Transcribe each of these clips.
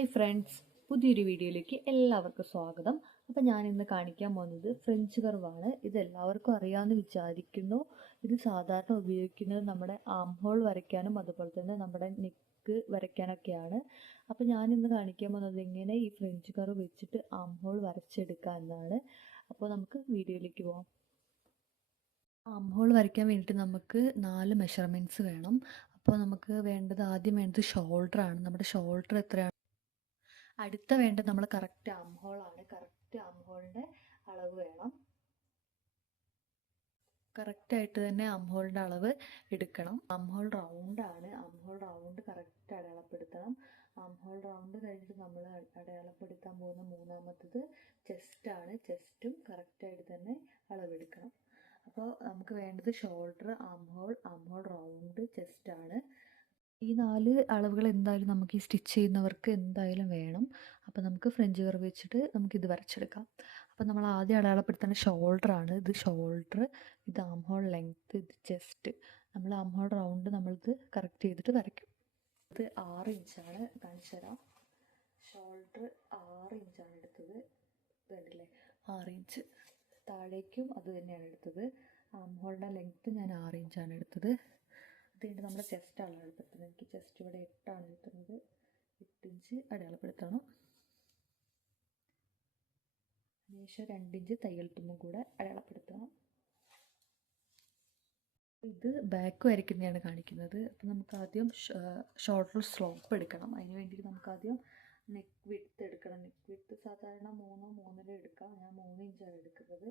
Hi friends, പുതിയൊരു വീഡിയോയിലേക്ക് എല്ലാവർക്കും സ്വാഗതം. അപ്പം ഞാൻ ഇന്ന് കാണിക്കാൻ പോകുന്നത് ഫ്രഞ്ച് കർവാണ്. ഇത് എല്ലാവർക്കും അറിയാമെന്ന് വിചാരിക്കുന്നു. ഇത് സാധാരണ ഉപയോഗിക്കുന്നത് നമ്മുടെ ആം ഹോൾ വരയ്ക്കാനും അതുപോലെ തന്നെ നമ്മുടെ നെക്ക് വരയ്ക്കാനൊക്കെയാണ്. അപ്പം ഞാൻ ഇന്ന് കാണിക്കാൻ പോകുന്നത് എങ്ങനെ ഈ ഫ്രഞ്ച് കർവ് വെച്ചിട്ട് ആം ഹോൾ വരച്ചെടുക്കുക എന്നാണ്. അപ്പോൾ നമുക്ക് വീഡിയോയിലേക്ക് പോകാം. ആം ഹോൾ വരയ്ക്കാൻ വേണ്ടിയിട്ട് നമുക്ക് 4 മെഷർമെൻറ്റ്സ് വേണം. അപ്പോൾ നമുക്ക് ആദ്യം വേണ്ടത് ഷോൾഡറാണ്. നമ്മുടെ ഷോൾഡർ എത്രയാണ്? അടുത്ത വേണ്ടത് നമ്മൾ കറക്റ്റ് ആം ഹോളാണ്. കറക്റ്റ് ആം ഹോളിൻ്റെ അളവ് വേണം. കറക്റ്റായിട്ട് തന്നെ ആം ഹോളിൻ്റെ അളവ് എടുക്കണം. ആം ഹോൾ റൗണ്ടാണ്. ആം ഹോൾ റൗണ്ട് കറക്റ്റ് അടയാളപ്പെടുത്തണം. ആം ഹോൾ റൗണ്ട് കഴിഞ്ഞിട്ട് നമ്മൾ അടയാളപ്പെടുത്താൻ പോകുന്ന മൂന്നാമത്തത് ചെസ്റ്റാണ്. ചെസ്റ്റും കറക്റ്റായിട്ട് തന്നെ അളവെടുക്കണം. അപ്പോൾ നമുക്ക് വേണ്ടത് ഷോൾഡർ, ആം ഹോൾ റൗണ്ട്, ചെസ്റ്റാണ്. ഈ 4 അളവുകൾ എന്തായാലും നമുക്ക് ഈ സ്റ്റിച്ച് ചെയ്യുന്നവർക്ക് എന്തായാലും വേണം. അപ്പോൾ നമുക്ക് ഫ്രഞ്ച് കർവ് വെച്ചിട്ട് നമുക്കിത് വരച്ചെടുക്കാം. അപ്പോൾ നമ്മൾ ആദ്യം അടയാളപ്പെടുത്തുന്ന ഷോൾഡറാണ്. ഇത് ഷോൾഡർ, ഇത് ആം ഹോൾ ലെങ്ത്ത്, ഇത് ചെസ്റ്റ്. നമ്മൾ ആം ഹോൾ റൗണ്ട് നമ്മളിത് കറക്റ്റ് ചെയ്തിട്ട് വരയ്ക്കും. ഇത് 6 ഇഞ്ചാണ്. കാണിച്ചു തരാം. ഷോൾഡർ 6 ഇഞ്ചാണ് എടുത്തത്. വേണ്ടില്ലേ, 6 ഇഞ്ച്. താഴേക്കും അത് തന്നെയാണ് എടുത്തത്. ആം ഹോളിൻ്റെ ലെങ്ത്ത് ഞാൻ 6 ഇഞ്ചാണ് എടുത്തത്. അത് കഴിഞ്ഞിട്ട് നമ്മുടെ ചെസ്റ്റ് അടയാളപ്പെടുത്തണം. എനിക്ക് ചെസ്റ്റ് ഇവിടെ 8 കിട്ടുന്നത്. 8 ഇഞ്ച് അടയാളപ്പെടുത്തണം. അതിനുശേഷം 2 ഇഞ്ച് തയ്യൽ തുമ്പും കൂടെ അടയാളപ്പെടുത്തണം. ഇത് ബാക്ക് വരയ്ക്കുന്നതാണ് കാണിക്കുന്നത്. അപ്പോൾ നമുക്ക് ആദ്യം ഷോൾഡർ സ്ലോപ്പ് എടുക്കണം. അതിന് വേണ്ടിയിട്ട് നമുക്ക് ആദ്യം നെക്ക് വിഡ്ത്ത് എടുക്കണം. നെക്ക് വിഡ്ത്ത് സാധാരണ 3 3.5 എടുക്കാം. ഞാൻ 3 ഇഞ്ചാണ് എടുക്കുന്നത്.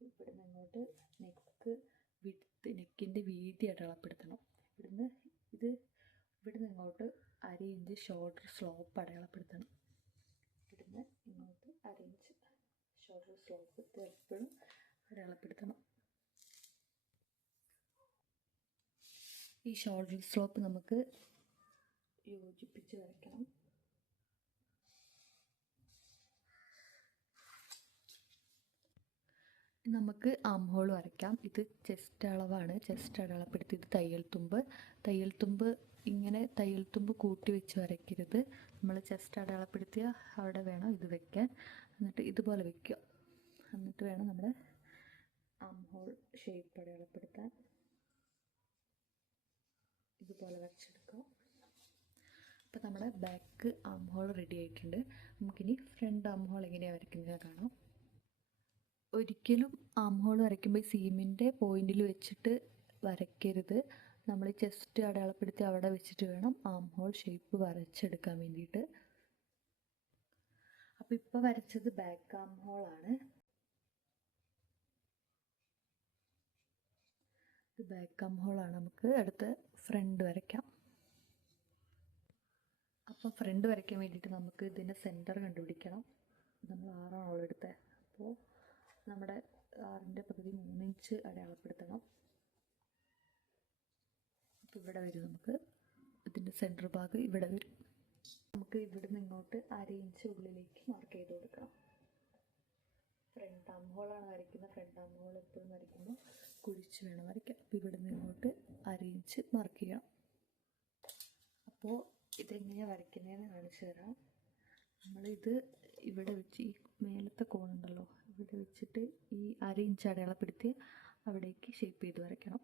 ഇവിടെ നിന്നോട്ട് നെക്ക് വിഡ്ത്ത്, നെക്കിൻ്റെ വീതി അടയാളപ്പെടുത്തണം. ഇവിടെ നിന്നോട്ട് 1/2 ഇഞ്ച് ഷോൾഡർ സ്ലോപ്പ് അടയാളപ്പെടുത്തണം. ഇവിടുന്ന് ഇങ്ങോട്ട് 1/2 ഇഞ്ച് ഷോൾഡർ സ്ലോപ്പ് എപ്പോഴും അടയാളപ്പെടുത്തണം. ഈ ഷോൾഡർ സ്ലോപ്പ് നമുക്ക് യോജിപ്പിച്ച് വരയ്ക്കണം. നമുക്ക് ആം ഹോൾ വരയ്ക്കാം. ഇത് ചെസ്റ്റ് അളവാണ്. ചെസ്റ്റ് അടയാളപ്പെടുത്തി. ഇത് തയ്യൽ തുമ്പ് ഇങ്ങനെ തയ്യൽ തുമ്പ് കൂട്ടി വെച്ച് വരയ്ക്കരുത്. നമ്മൾ ചെസ്റ്റ് അടയാളപ്പെടുത്തിയ അവിടെ വേണം ഇത് വയ്ക്കാൻ. എന്നിട്ട് ഇതുപോലെ വയ്ക്കുക. എന്നിട്ട് വേണം നമ്മൾ ആം ഹോൾ ഷേപ്പ് അടയാളപ്പെടുത്താൻ. ഇതുപോലെ വരച്ചെടുക്കുക. അപ്പോൾ നമ്മുടെ ബാക്ക് ആം ഹോൾ റെഡി ആയിട്ടുണ്ട്. നമുക്കിനി ഫ്രണ്ട് ആം ഹോൾ എങ്ങനെയാണ് വരയ്ക്കുന്നത് കാണാം. ഒരിക്കലും ആം ഹോൾ വരയ്ക്കുമ്പോൾ സീമിൻ്റെ പോയിന്റിൽ വെച്ചിട്ട് വരയ്ക്കരുത്. നമ്മൾ ചെസ്റ്റ് അടയാളപ്പെടുത്തി അവിടെ വെച്ചിട്ട് വേണം ആം ഹോൾ ഷേപ്പ് വരച്ചെടുക്കാൻ വേണ്ടിയിട്ട്. അപ്പോൾ ഇപ്പോൾ വരച്ചത് ബാക്ക് ആം ഹോളാണ്. ഇത് ബാക്ക് ആം ഹോളാണ്. നമുക്ക് അടുത്ത് ഫ്രണ്ട് വരയ്ക്കാം. അപ്പോൾ ഫ്രണ്ട് വരയ്ക്കാൻ വേണ്ടിയിട്ട് നമുക്ക് ഇതിൻ്റെ സെൻറ്റർ കണ്ടുപിടിക്കണം. നമ്മൾ 6 ഹോൾ എടുത്തത്. അപ്പോൾ നമ്മുടെ 6ൻ്റെ പകുതി 3 ഇഞ്ച് അടയാളപ്പെടുത്തണം. അപ്പോൾ ഇവിടെ വരും. നമുക്ക് ഇതിൻ്റെ സെൻറ്റർ ഭാഗം ഇവിടെ വരും. നമുക്ക് ഇവിടെ നിന്ന് ഇങ്ങോട്ട് 1/2 ഇഞ്ച് ഉള്ളിലേക്ക് മാർക്ക് ചെയ്ത് കൊടുക്കണം. ഫ്രണ്ട് ആം ഹോളാണ് വരയ്ക്കുന്നത്. ഫ്രണ്ട് ആം ഹോൾ എപ്പോഴും വരയ്ക്കുമ്പോൾ കുഴിച്ച് വേണം വരയ്ക്കാൻ. അപ്പോൾ ഇവിടെ നിന്ന് ഇങ്ങോട്ട് 1/2 ഇഞ്ച് മാർക്ക് ചെയ്യണം. അപ്പോൾ ഇതെങ്ങനെയാണ് വരയ്ക്കുന്നതെന്ന് കാണിച്ചു തരാം. നമ്മളിത് ഇവിടെ വെച്ച് ഈ മേലത്തെ കോണുണ്ടല്ലോ, ഇവിടെ വെച്ചിട്ട് ഈ 1/2 ഇഞ്ച് അടയാളപ്പെടുത്തി അവിടേക്ക് ഷേപ്പ് ചെയ്ത് വരയ്ക്കണം.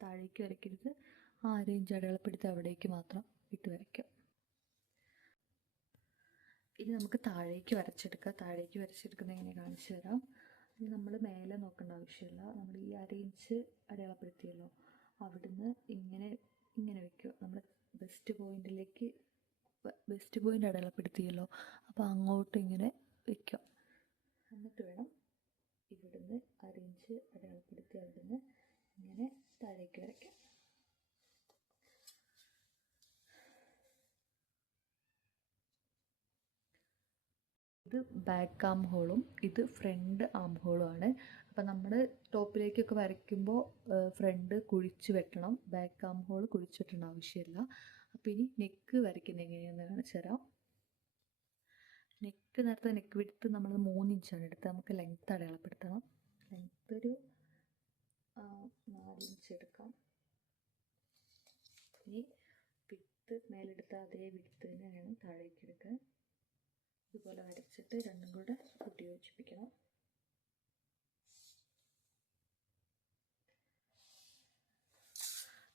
താഴേക്ക് വരയ്ക്കരുത്. ആ 1/2 ഇഞ്ച് അടയാളപ്പെടുത്തി അവിടേക്ക് മാത്രം ഇട്ട് വരയ്ക്കാം. ഇനി നമുക്ക് താഴേക്ക് വരച്ചെടുക്കാം. താഴേക്ക് വരച്ചെടുക്കുന്നത് എങ്ങനെ കാണിച്ചു തരാം. ഇനി നമ്മൾ മേലെ നോക്കേണ്ട ആവശ്യമില്ല. നമ്മൾ ഈ 1/2 ഇഞ്ച് അടയാളപ്പെടുത്തിയല്ലോ, അവിടുന്ന് ഇങ്ങനെ വയ്ക്കുക. നമ്മൾ ബെസ്റ്റ് പോയിൻ്റ് അടയാളപ്പെടുത്തിയല്ലോ, അപ്പോൾ അങ്ങോട്ട് ഇങ്ങനെ വയ്ക്കുക. എന്നിട്ട് വേണം ഇവിടുന്ന് 1/2 ഇഞ്ച് അടയാളപ്പെടുത്തി അവിടുന്ന് ഇങ്ങനെ താഴേക്ക് വരയ്ക്കാം. ഇത് ബാക്ക് ആം ഹോളും ഇത് ഫ്രണ്ട് ആം ഹോളും ആണ്. അപ്പം നമ്മൾ ടോപ്പിലേക്കൊക്കെ വരയ്ക്കുമ്പോൾ ഫ്രണ്ട് കുഴിച്ച് വെട്ടണം. ബാക്ക് ആം ഹോൾ കുഴിച്ച് വെട്ടേണ്ട ആവശ്യമില്ല. അപ്പോൾ ഇനി നെക്ക് വരയ്ക്കുന്നത് എങ്ങനെയാണെന്ന് കാണിച്ചു തരാം. നേരത്തെ നെക്ക് വിഡ്ത്ത് നമ്മൾ 3 ഇഞ്ചാണ് എടുത്തത്. നമുക്ക് ലെങ്ത്ത് അടയാളപ്പെടുത്തണം. ലെങ്ത്ത് ഒരു 4 ഇഞ്ച് എടുക്കാം. ഇനി മേലെടുത്ത അതേ വിടുത്ത് തന്നെ വേണം താഴേക്ക് എടുക്കാൻ. ഇതുപോലെ വരച്ചിട്ട് രണ്ടും കൂടെ കൂട്ടി യോജിപ്പിക്കണം.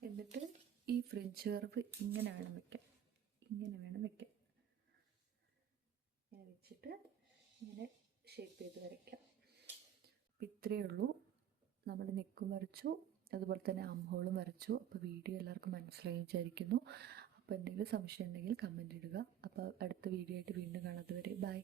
എന്നിട്ട് ഈ ഫ്രിഞ്ച് കർവ് ഇങ്ങനെ വേണം വെക്കാൻ, ഇങ്ങനെ വേണം വെക്കാൻ. ഇങ്ങനെ വെച്ചിട്ട് ഇങ്ങനെ ഷേപ്പ് ചെയ്ത് വരയ്ക്കാം. അപ്പം ഇത്രയേ ഉള്ളൂ. നമ്മൾ നെക്കും വരച്ചു, അതുപോലെ തന്നെ ആം ഹോളും വരച്ചു. അപ്പോൾ വീഡിയോ എല്ലാവർക്കും മനസ്സിലായി വിചാരിക്കുന്നു. അപ്പോൾ എന്തെങ്കിലും സംശയം ഉണ്ടെങ്കിൽ കമൻറ്റ് ഇടുക. അപ്പോൾ അടുത്ത വീഡിയോ ആയിട്ട് വീണ്ടും കാണാം. അതുവരെ ബൈ.